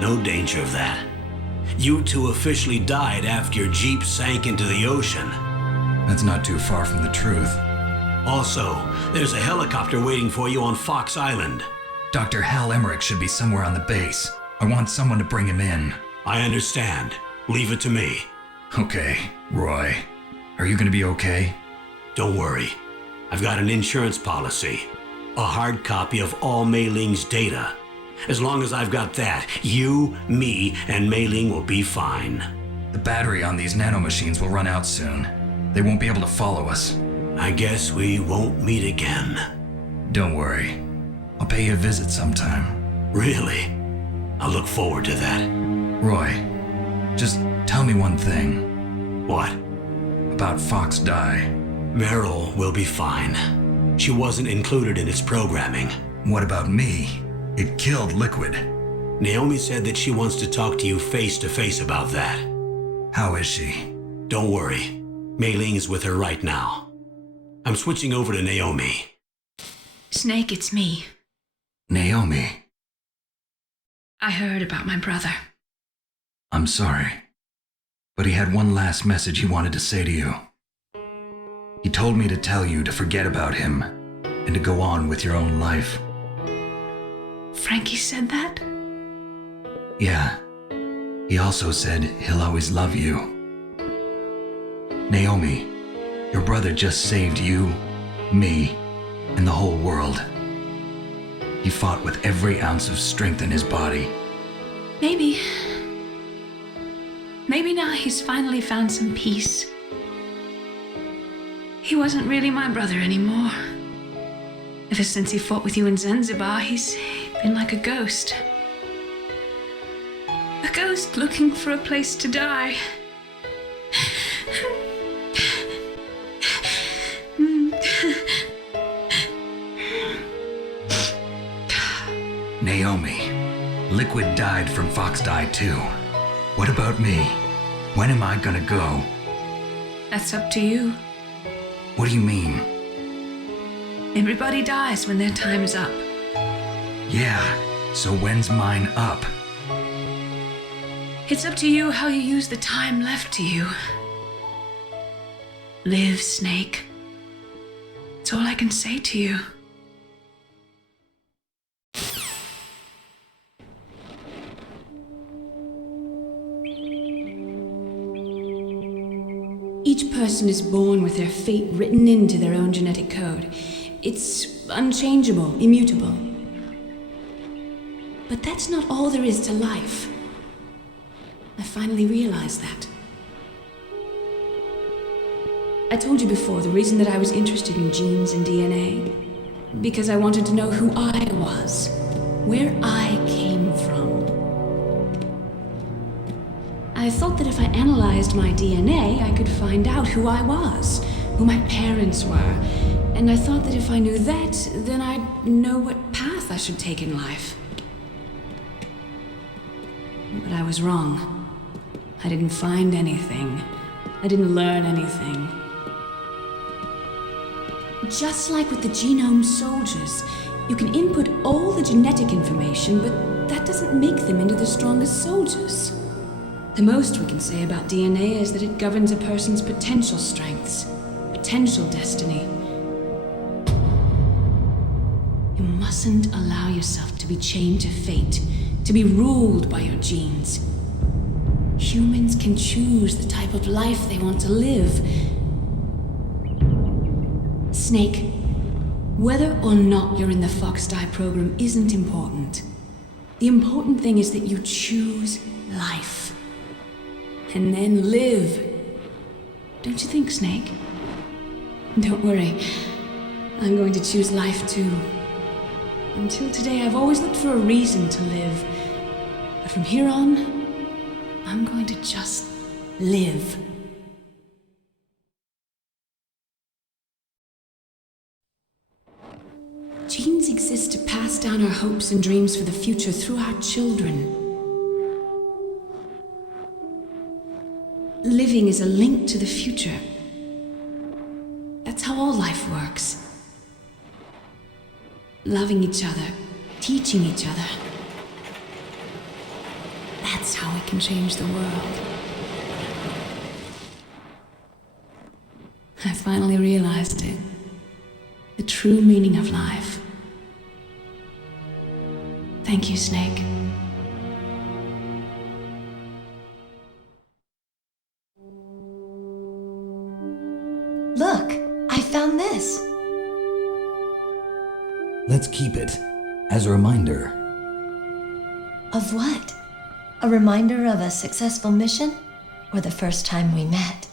No danger of that. You two officially died after your Jeep sank into the ocean. That's not too far from the truth. Also, there's a helicopter waiting for you on Fox Island. Dr. Hal Emmerich should be somewhere on the base. I want someone to bring him in. I understand. Leave it to me. Okay, Roy. Are you gonna be okay? Don't worry. I've got an insurance policy. A hard copy of all Mei Ling's data. As long as I've got that, you, me, and Mei Ling will be fine. The battery on these nanomachines will run out soon. They won't be able to follow us. I guess we won't meet again. Don't worry. I'll pay you a visit sometime. Really? I'll look forward to that. Roy, just tell me one thing. What? About Fox Die. Meryl will be fine. She wasn't included in its programming. What about me? It killed Liquid. Naomi said that she wants to talk to you face to face about that. How is she? Don't worry. Mei Ling is with her right now. I'm switching over to Naomi. Snake, it's me. Naomi. I heard about my brother. I'm sorry. But he had one last message he wanted to say to you. He told me to tell you to forget about him and to go on with your own life. Frankie said that? Yeah. He also said he'll always love you. Naomi, your brother just saved you, me, and the whole world. He fought with every ounce of strength in his body. Maybe now he's finally found some peace. He wasn't really my brother anymore. Ever since he fought with you in Zanzibar, he's been like a ghost. A ghost looking for a place to die. Naomi, Liquid died from Fox Die too. What about me? When am I gonna go? That's up to you. What do you mean? Everybody dies when their time's up. Yeah, so when's mine up? It's up to you how you use the time left to you. Live, Snake. That's all I can say to you. Each person is born with their fate written into their own genetic code. It's unchangeable, immutable. But that's not all there is to life. I finally realized that. I told you before the reason that I was interested in genes and DNA. Because I wanted to know who I was, where I came from. I thought that if I analyzed my DNA, I could find out who I was, who my parents were, and I thought that if I knew that, then I'd know what path I should take in life. But I was wrong. I didn't find anything. I didn't learn anything. Just like with the genome soldiers, you can input all the genetic information, but that doesn't make them into the strongest soldiers. The most we can say about DNA is that it governs a person's potential strengths, potential destiny. You mustn't allow yourself to be chained to fate, to be ruled by your genes. Humans can choose the type of life they want to live. Snake, whether or not you're in the Fox-Die program isn't important. The important thing is that you choose life. And then live. Don't you think, Snake? Don't worry. I'm going to choose life too. Until today, I've always looked for a reason to live. But from here on, I'm going to just live. Genes exist to pass down our hopes and dreams for the future through our children. Living is a link to the future. That's how all life works. Loving each other, teaching each other. That's how we can change the world. I finally realized it. The true meaning of life. Thank you, Snake. Look, I found this. Let's keep it as a reminder. Of what? A reminder of a successful mission? Or the first time we met?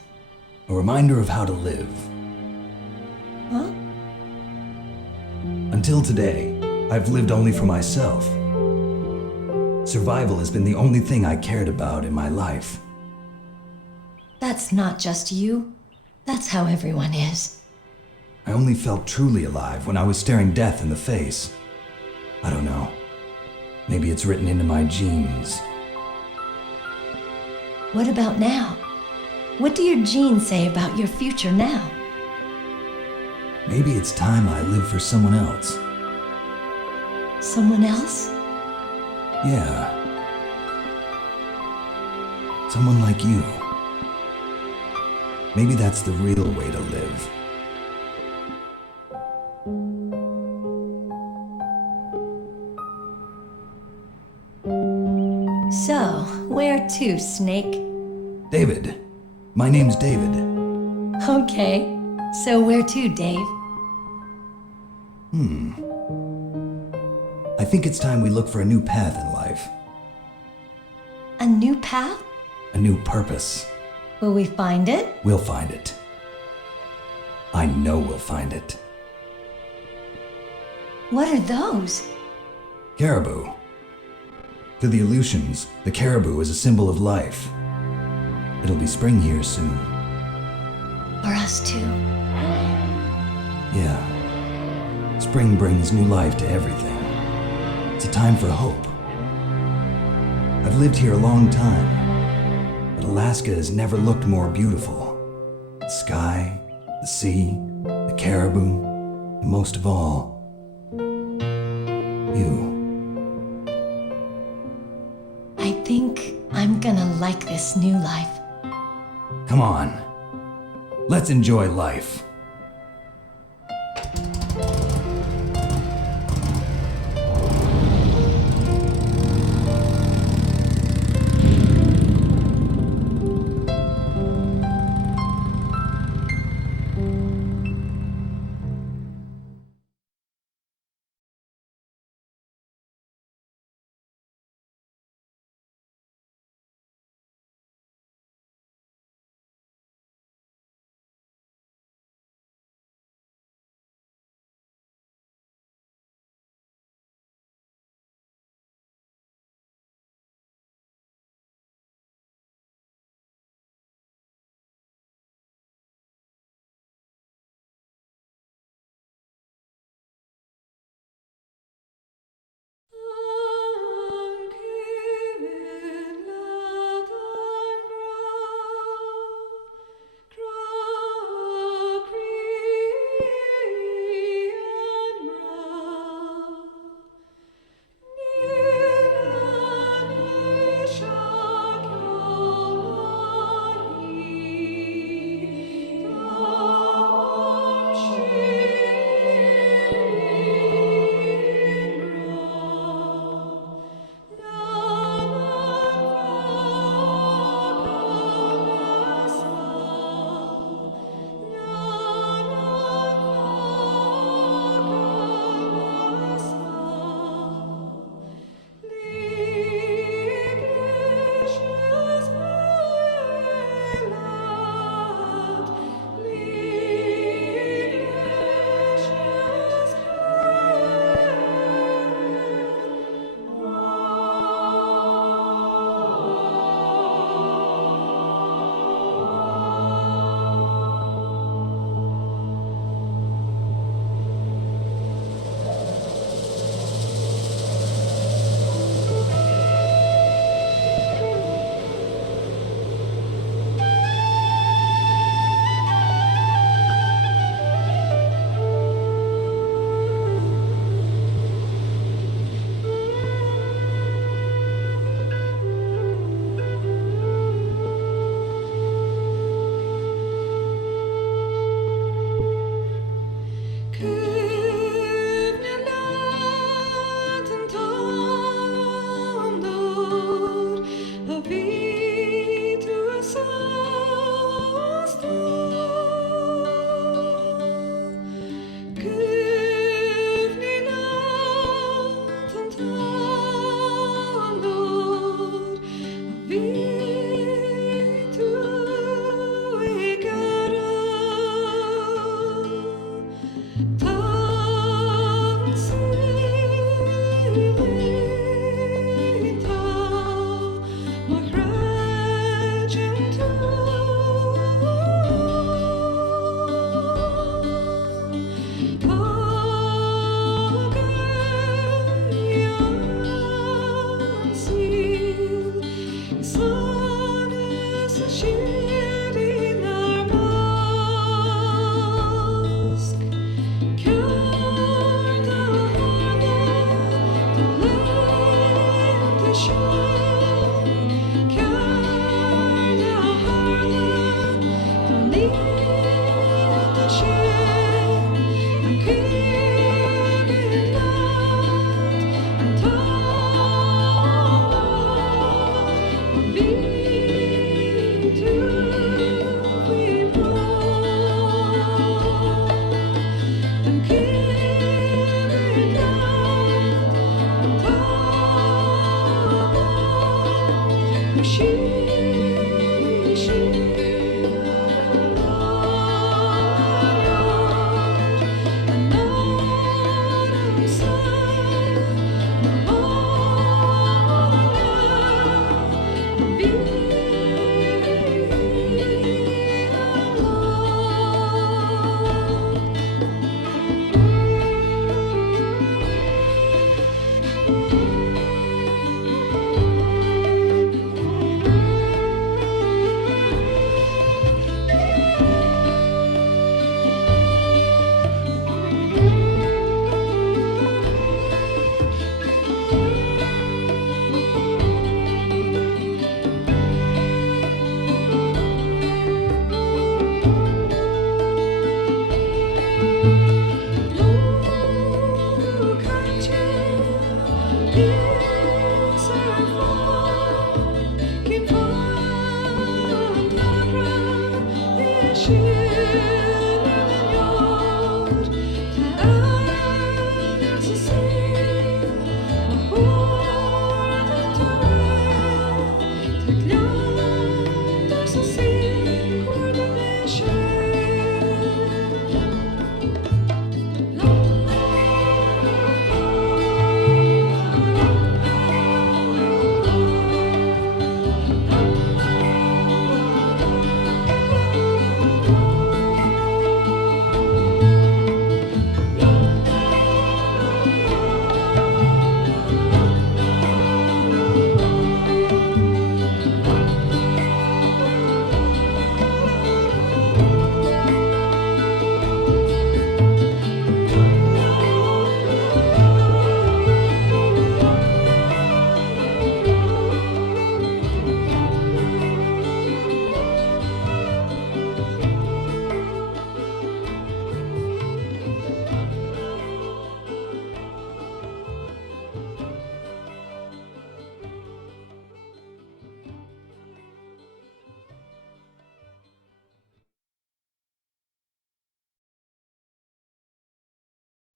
A reminder of how to live. Huh? Until today, I've lived only for myself. Survival has been the only thing I cared about in my life. That's not just you. That's how everyone is. I only felt truly alive when I was staring death in the face. I don't know. Maybe it's written into my genes. What about now? What do your genes say about your future now? Maybe it's time I live for someone else. Someone else? Yeah. Someone like you. Maybe that's the real way to live. So, where to, Snake? David. My name's David. Okay. So where to, Dave? I think it's time we look for a new path in life. A new path? A new purpose. Will we find it? We'll find it. I know we'll find it. What are those? Caribou. To the Aleutians, the caribou is a symbol of life. It'll be spring here soon. For us too. Yeah. Spring brings new life to everything. It's a time for hope. I've lived here a long time, but Alaska has never looked more beautiful. The sky, the sea, the caribou, and most of all, you. I think I'm gonna like this new life. Come on. Let's enjoy life.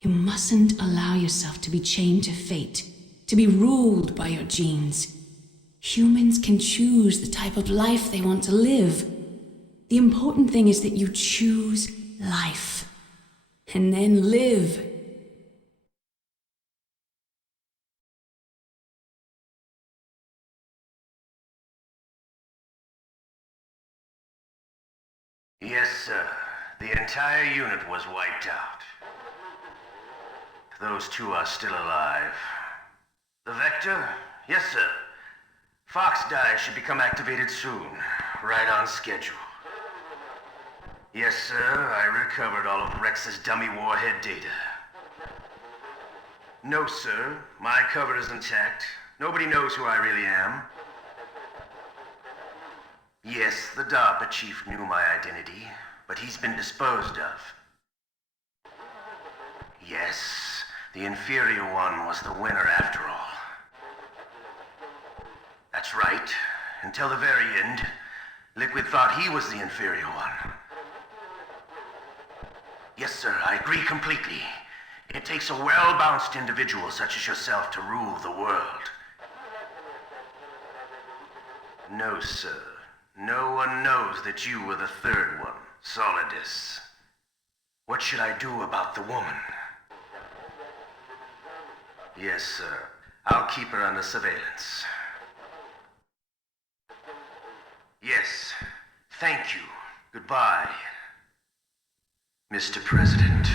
You mustn't allow yourself to be chained to fate, to be ruled by your genes. Humans can choose the type of life they want to live. The important thing is that you choose life. And then live. Yes, sir. The entire unit was wiped out. Those two are still alive. The Vector? Yes, sir. Fox die should become activated soon. Right on schedule. Yes, sir. I recovered all of Rex's dummy warhead data. No, sir. My cover is intact. Nobody knows who I really am. Yes, the DARPA chief knew my identity, but he's been disposed of. Yes, the inferior one was the winner after all. That's right. Until the very end, Liquid thought he was the inferior one. Yes, sir, I agree completely. It takes a well-balanced individual such as yourself to rule the world. No, sir. No one knows that you were the third one, Solidus. What should I do about the woman? Yes, sir. I'll keep her under surveillance. Yes. Thank you. Goodbye, Mr. President.